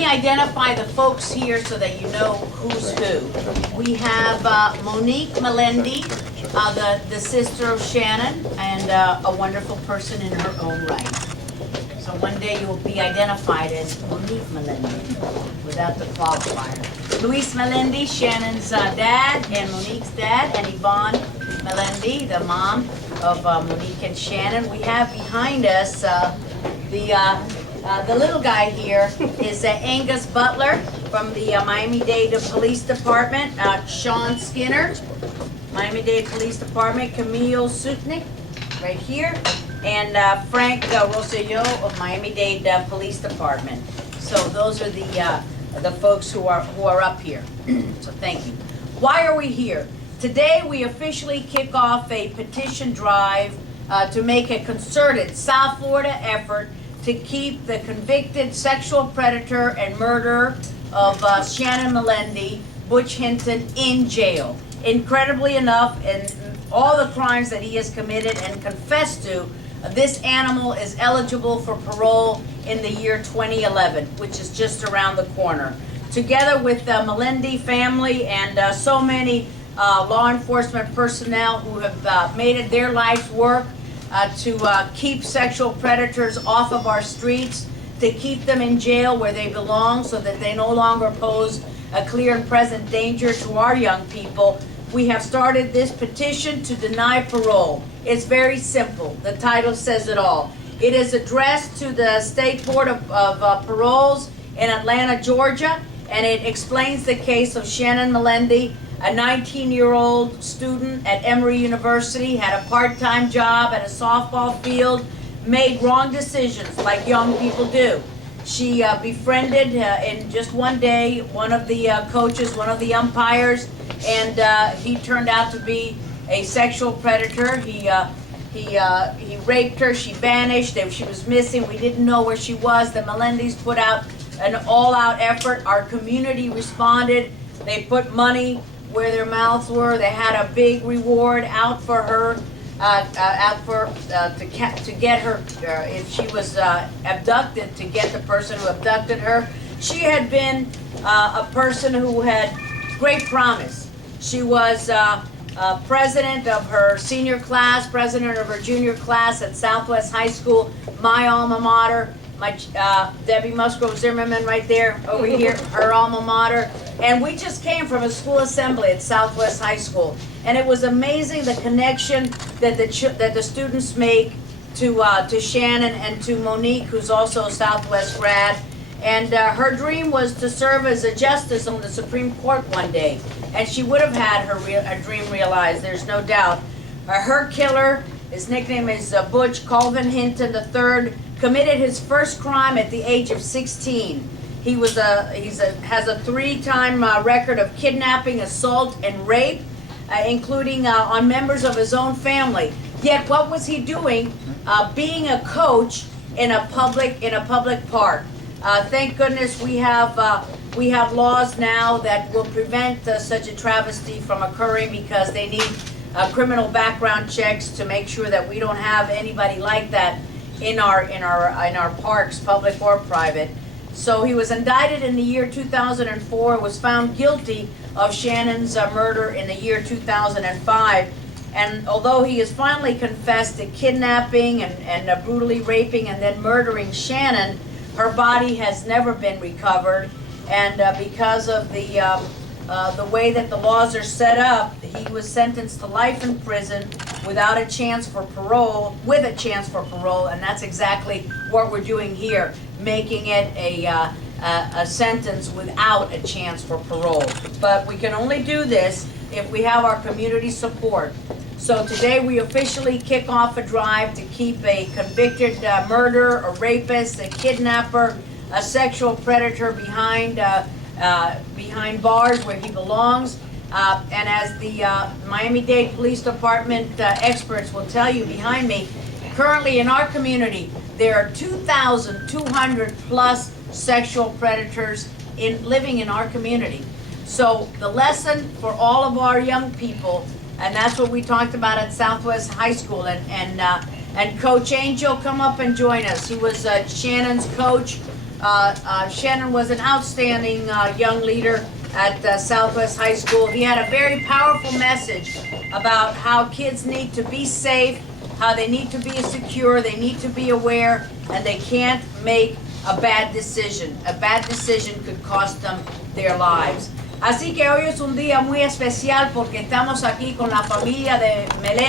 me identify the folks here so that you know who's who. We have Monique Melendi, the sister of Shannon, and a wonderful person in her own right. So one day you will be identified as Monique Melendi without the qualifier. Luis Melendi, Shannon's dad, and Monique's dad, and Yvonne Melendi, the mom of Monique and Shannon. We have behind us the little guy here is Angus Butler from the Miami-Dade Police Department, Sean Skinner, Miami-Dade Police Department, Camille Sutnick, right here, and Frank Rosselló of Miami-Dade Police Department. So those are the folks who are up here. So thank you. Why are we here? Today we officially kick off a petition drive to make a concerted South Florida effort to keep the convicted sexual predator and murderer of Shannon Melendi, Butch Hinton, in jail. Incredibly enough, in all the crimes that he has committed and confessed to, this animal is eligible for parole in the year 2011, which is just around the corner. Together with the Melendi family and so many law enforcement personnel who have made it their life's work to keep sexual predators off of our streets, to keep them in jail where they belong so that they no longer pose a clear and present danger to our young people. We have started this petition to deny parole. It's very simple. The title says it all. It is addressed to the State Board of Paroles in Atlanta, Georgia, and it explains the case of Shannon Melendi, a 19-year-old student at Emory University, had a part-time job at a softball field, made wrong decisions like young people do. She befriended in just one day one of the coaches, one of the umpires, and he turned out to be a sexual predator. He raped her, she vanished, she was missing, we didn't know where she was. The Melendis put out an all-out effort. Our community responded. They put money where their mouths were. They had a big reward out for her, to get her, if she was abducted, to get the person who abducted her. She had been a person who had great promise. She was president of her senior class, president of her junior class at Southwest High School, my alma mater. My Debbie Musgrove Zimmerman right there, over here, her alma mater. And we just came from a school assembly at Southwest High School. And it was amazing the connection that the students make to Shannon and to Monique, who's also a Southwest grad. And her dream was to serve as a justice on the Supreme Court one day. And she would have had her dream realized, there's no doubt. Her killer, his nickname is Butch Colvin Hinton III, committed his first crime at the age of 16. He has a 3-time record of kidnapping, assault, and rape, including on members of his own family. Yet what was he doing? Being a coach in a public park. Thank goodness we have laws now that will prevent such a travesty from occurring, because they need criminal background checks to make sure that we don't have anybody like that in our parks, public or private. So he was indicted in the year 2004, was found guilty of Shannon's murder in the year 2005. And although he has finally confessed to kidnapping and brutally raping and then murdering Shannon, her body has never been recovered. And because of the way that the laws are set up, he was sentenced to life in prison without a chance for parole, with a chance for parole, and that's exactly what we're doing here, making it a sentence without a chance for parole. But we can only do this if we have our community support. So today we officially kick off a drive to keep a convicted murderer, a rapist, a kidnapper, a sexual predator behind bars where he belongs. And as the Miami-Dade Police Department experts will tell you behind me, currently in our community, there are 2,200 plus sexual predators living in our community. So the lesson for all of our young people, and that's what we talked about at Southwest High School, and Coach Angel, come up and join us. He was Shannon's coach Shannon was an outstanding young leader at Southwest High School. He had a very powerful message about how kids need to be safe, how they need to be secure, they need to be aware, and they can't make a bad decision. A bad decision could cost them their lives. Así que hoy es un día muy especial porque estamos aquí con la familia de Melendi.